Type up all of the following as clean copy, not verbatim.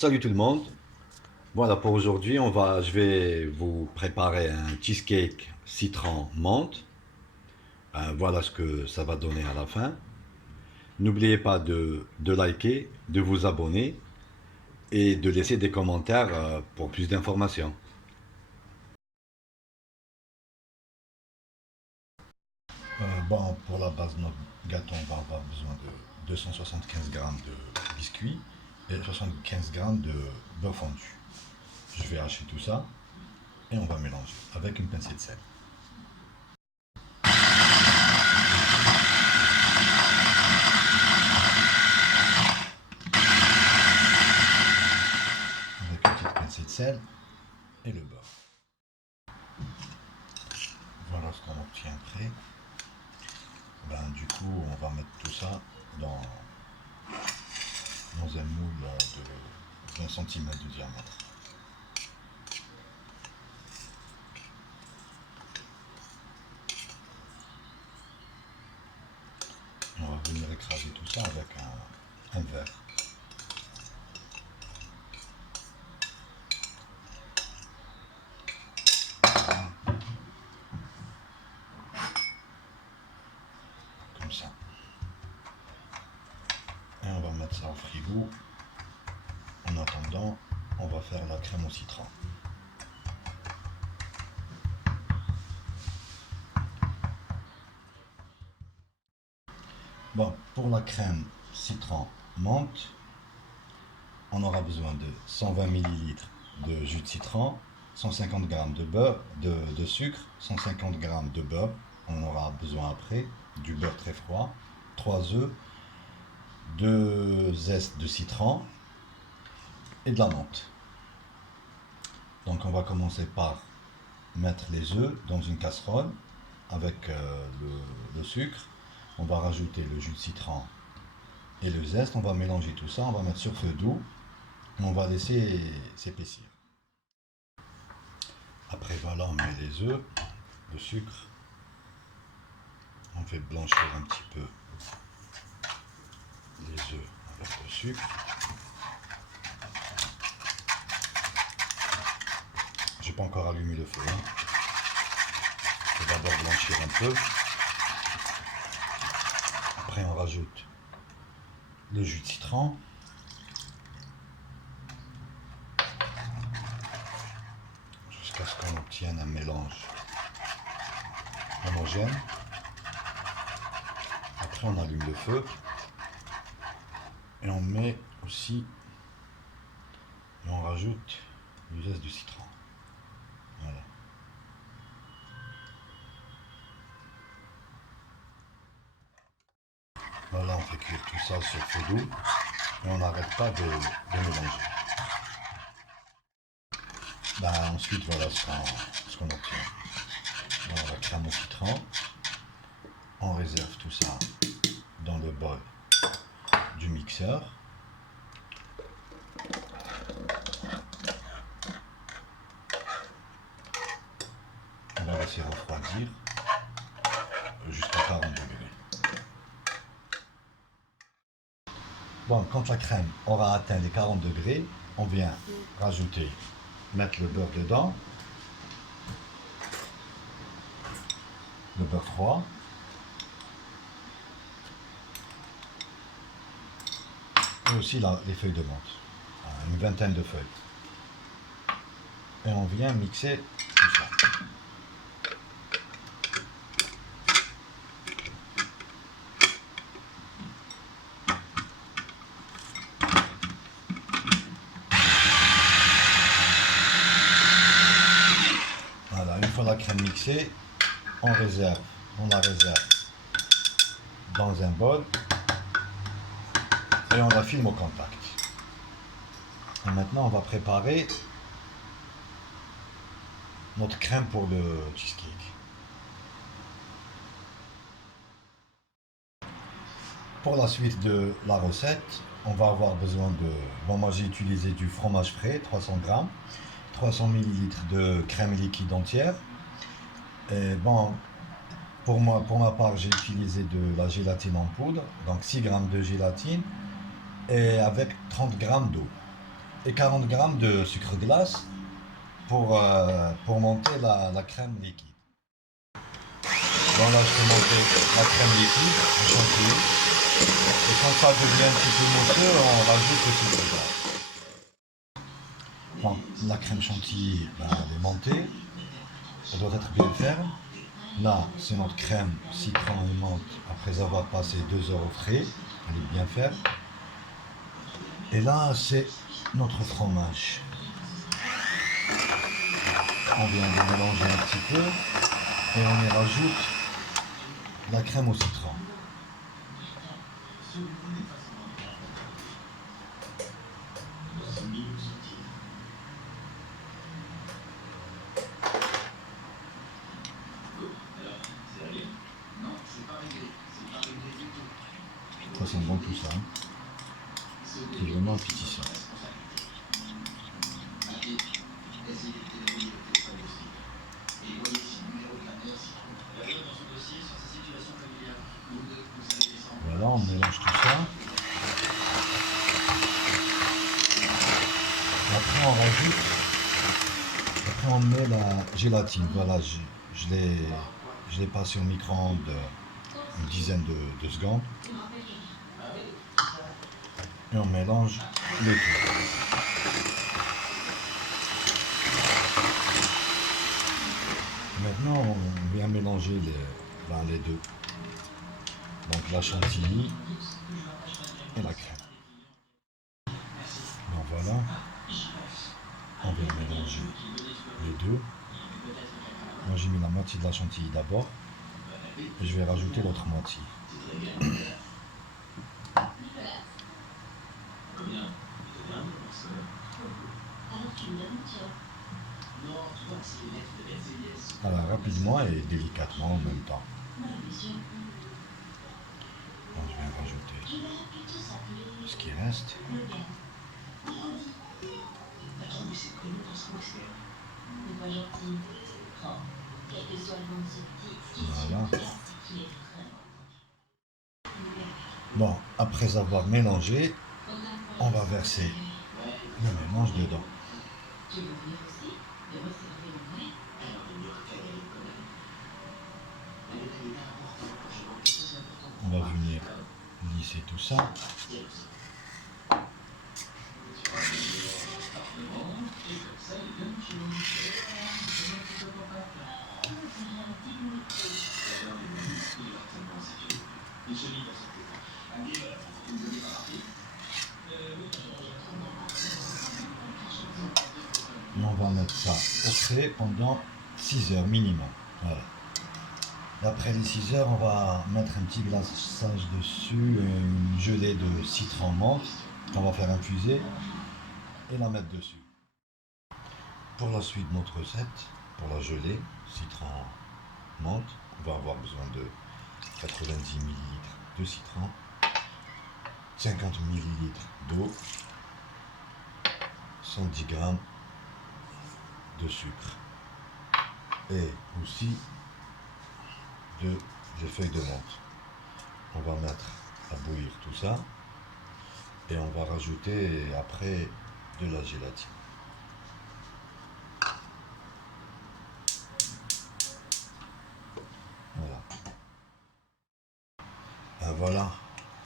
Salut tout le monde. Voilà, pour aujourd'hui, je vais vous préparer un cheesecake citron menthe. Voilà ce que ça va donner à la fin. N'oubliez pas de liker, de vous abonner et de laisser des commentaires pour plus d'informations. Bon, pour la base de notre gâteau, on va avoir besoin de 275 grammes de biscuits et 75 grammes de beurre fondu. Je vais hacher tout ça et on va mélanger avec une pincée de sel. Avec une petite pincée de sel et le beurre. Voilà ce qu'on obtient après. Du coup, on va mettre tout ça dans un moule de 20 cm de diamètre. On va venir écraser tout ça avec un verre. Comme ça. Et on va mettre ça au frigo. En attendant, on va faire la crème au citron. Bon, pour la crème citron menthe, on aura besoin de 120 ml de jus de citron, 150 g de beurre, de sucre, 150 g de beurre. On aura besoin après du beurre très froid, 3 œufs, 2 zestes de citron et de la menthe. Donc on va commencer par mettre les œufs dans une casserole avec le sucre. On va rajouter le jus de citron et le zeste. On va mélanger tout ça. On va mettre sur feu doux. Et on va laisser s'épaissir. Après voilà, on met les œufs, le sucre. On fait blanchir un petit peu les œufs avec le sucre. J'ai pas encore allumé le feu. Je vais d'abord blanchir un peu. Après on rajoute le jus de citron. Jusqu'à ce qu'on obtienne un mélange homogène. Après on allume le feu. Et on met aussi, et on rajoute le zeste du citron. Voilà. Voilà, on fait cuire tout ça sur feu doux et on n'arrête pas de mélanger. Ensuite, voilà ce qu'on obtient. Voilà, la crème au citron. On réserve tout ça dans le bol du mixeur. On va laisser refroidir jusqu'à 40 degrés. Bon, quand la crème aura atteint les 40 degrés, on vient rajouter, mettre le beurre dedans, le beurre froid, et aussi les feuilles de menthe, une vingtaine de feuilles. Et on vient mixer tout ça. Voilà, une fois la crème mixée, on la réserve dans un bol et on la filme au contact. Et maintenant, on va préparer notre crème pour le cheesecake. Pour la suite de la recette, on va avoir besoin de... Bon, moi j'ai utilisé du fromage frais, 300 g, 300 ml de crème liquide entière. Et bon, pour ma part, j'ai utilisé de la gélatine en poudre, donc 6 g de gélatine, et avec 30 g d'eau. et 40 grammes de sucre glace pour monter la crème liquide. Donc là, je fais monter la crème liquide, le chantilly. Et quand ça devient un petit peu mousseux, on rajoute le sucre glace. Bon, la crème chantilly, ben, elle est montée. Elle doit être bien ferme. Là, c'est notre crème citron et menthe après avoir passé 2 heures au frais. Elle est bien ferme. Et là, c'est notre fromage. On vient de mélanger un petit peu et on y rajoute la crème au citron. Ça sent bon tout ça. Hein. C'est vraiment appétissant. Voilà, on mélange tout ça. Après on rajoute, après on met la gélatine. Voilà, je l'ai passé au micro-ondes une dizaine de secondes. Et on mélange le tout. Maintenant, on vient mélanger les deux. Donc la chantilly et la crème. Donc voilà, on vient mélanger les deux. Moi j'ai mis la moitié de la chantilly d'abord et je vais rajouter l'autre moitié. Alors rapidement et délicatement en même temps. Donc, je vais rajouter ce qui reste. Voilà. Bon, après avoir mélangé, on va verser le mélange dedans. On va venir lisser tout ça. Et on va mettre ça au frais pendant 6 heures minimum. Voilà. Et après les 6 heures, on va mettre un petit glaçage dessus, une gelée de citron menthe qu'on va faire infuser et la mettre dessus. Pour la suite de notre recette, pour la gelée citron menthe, on va avoir besoin de 90 ml de citron, 50 ml d'eau, 110 g de sucre et aussi des feuilles de menthe. On va mettre à bouillir tout ça et on va rajouter après de la gélatine. Voilà. Ben voilà,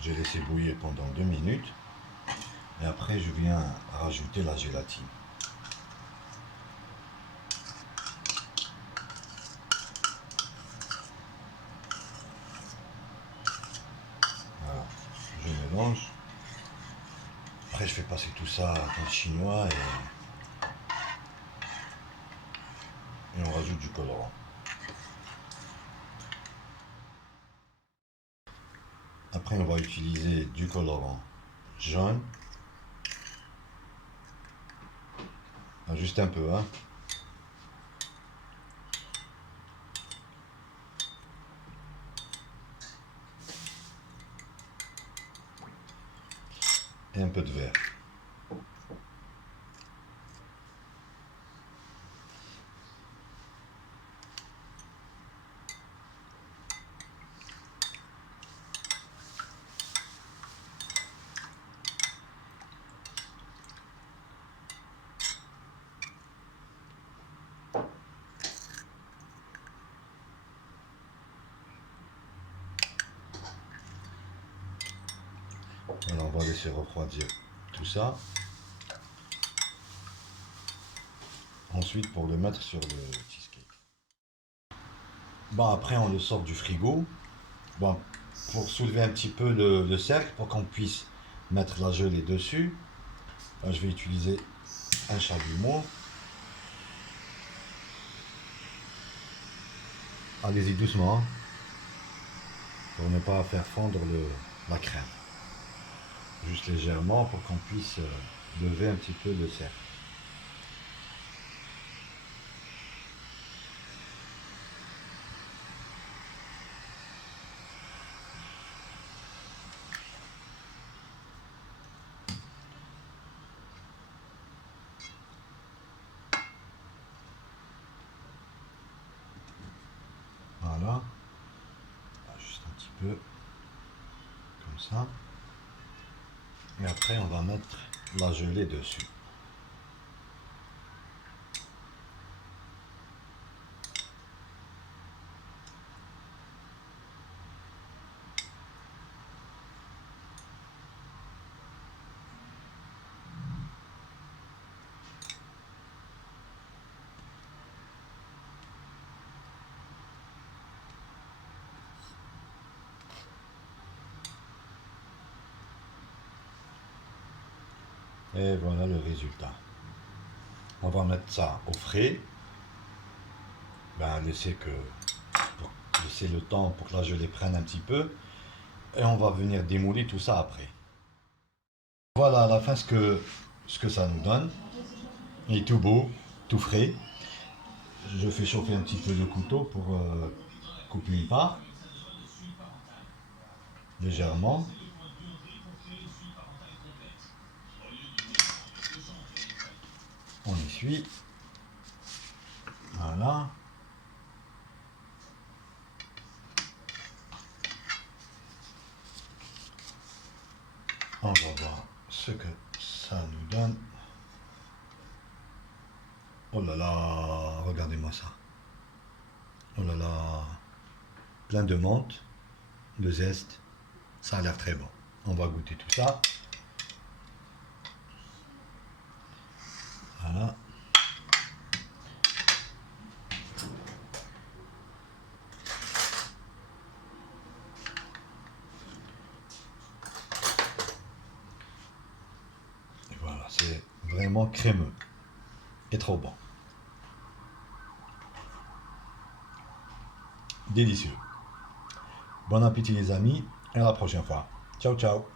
j'ai laissé bouillir pendant 2 minutes et après je viens rajouter la gélatine. Voilà, je mélange. Après je fais passer tout ça dans le chinois et on rajoute du colorant. Après on va utiliser du colorant jaune. Juste un peu, hein. Et un peu de vert. laisser refroidir tout ça. Ensuite, pour le mettre sur le cheesecake. Bon, après, on le sort du frigo. Bon, pour soulever un petit peu le cercle, pour qu'on puisse mettre la gelée dessus, je vais utiliser un chalumeau. Allez-y doucement, pour ne pas faire fondre la crème. Juste légèrement pour qu'on puisse lever un petit peu le cercle. Voilà, juste un petit peu comme ça. Et après, on va mettre la gelée dessus. Et voilà le résultat. On va mettre ça au frais. Laisser le temps pour que la gelée prenne un petit peu. Et on va venir démouler tout ça après. Voilà à la fin ce que ça nous donne. Il est tout beau, tout frais. Je fais chauffer un petit peu le couteau pour couper une part. Légèrement. On essuie. Voilà. On va voir ce que ça nous donne. Oh là là, regardez-moi ça. Oh là là, plein de menthe, de zeste. Ça a l'air très bon. On va goûter tout ça. Voilà. Et voilà, c'est vraiment crémeux et trop bon. Délicieux. Bon appétit les amis et à la prochaine fois. Ciao ciao.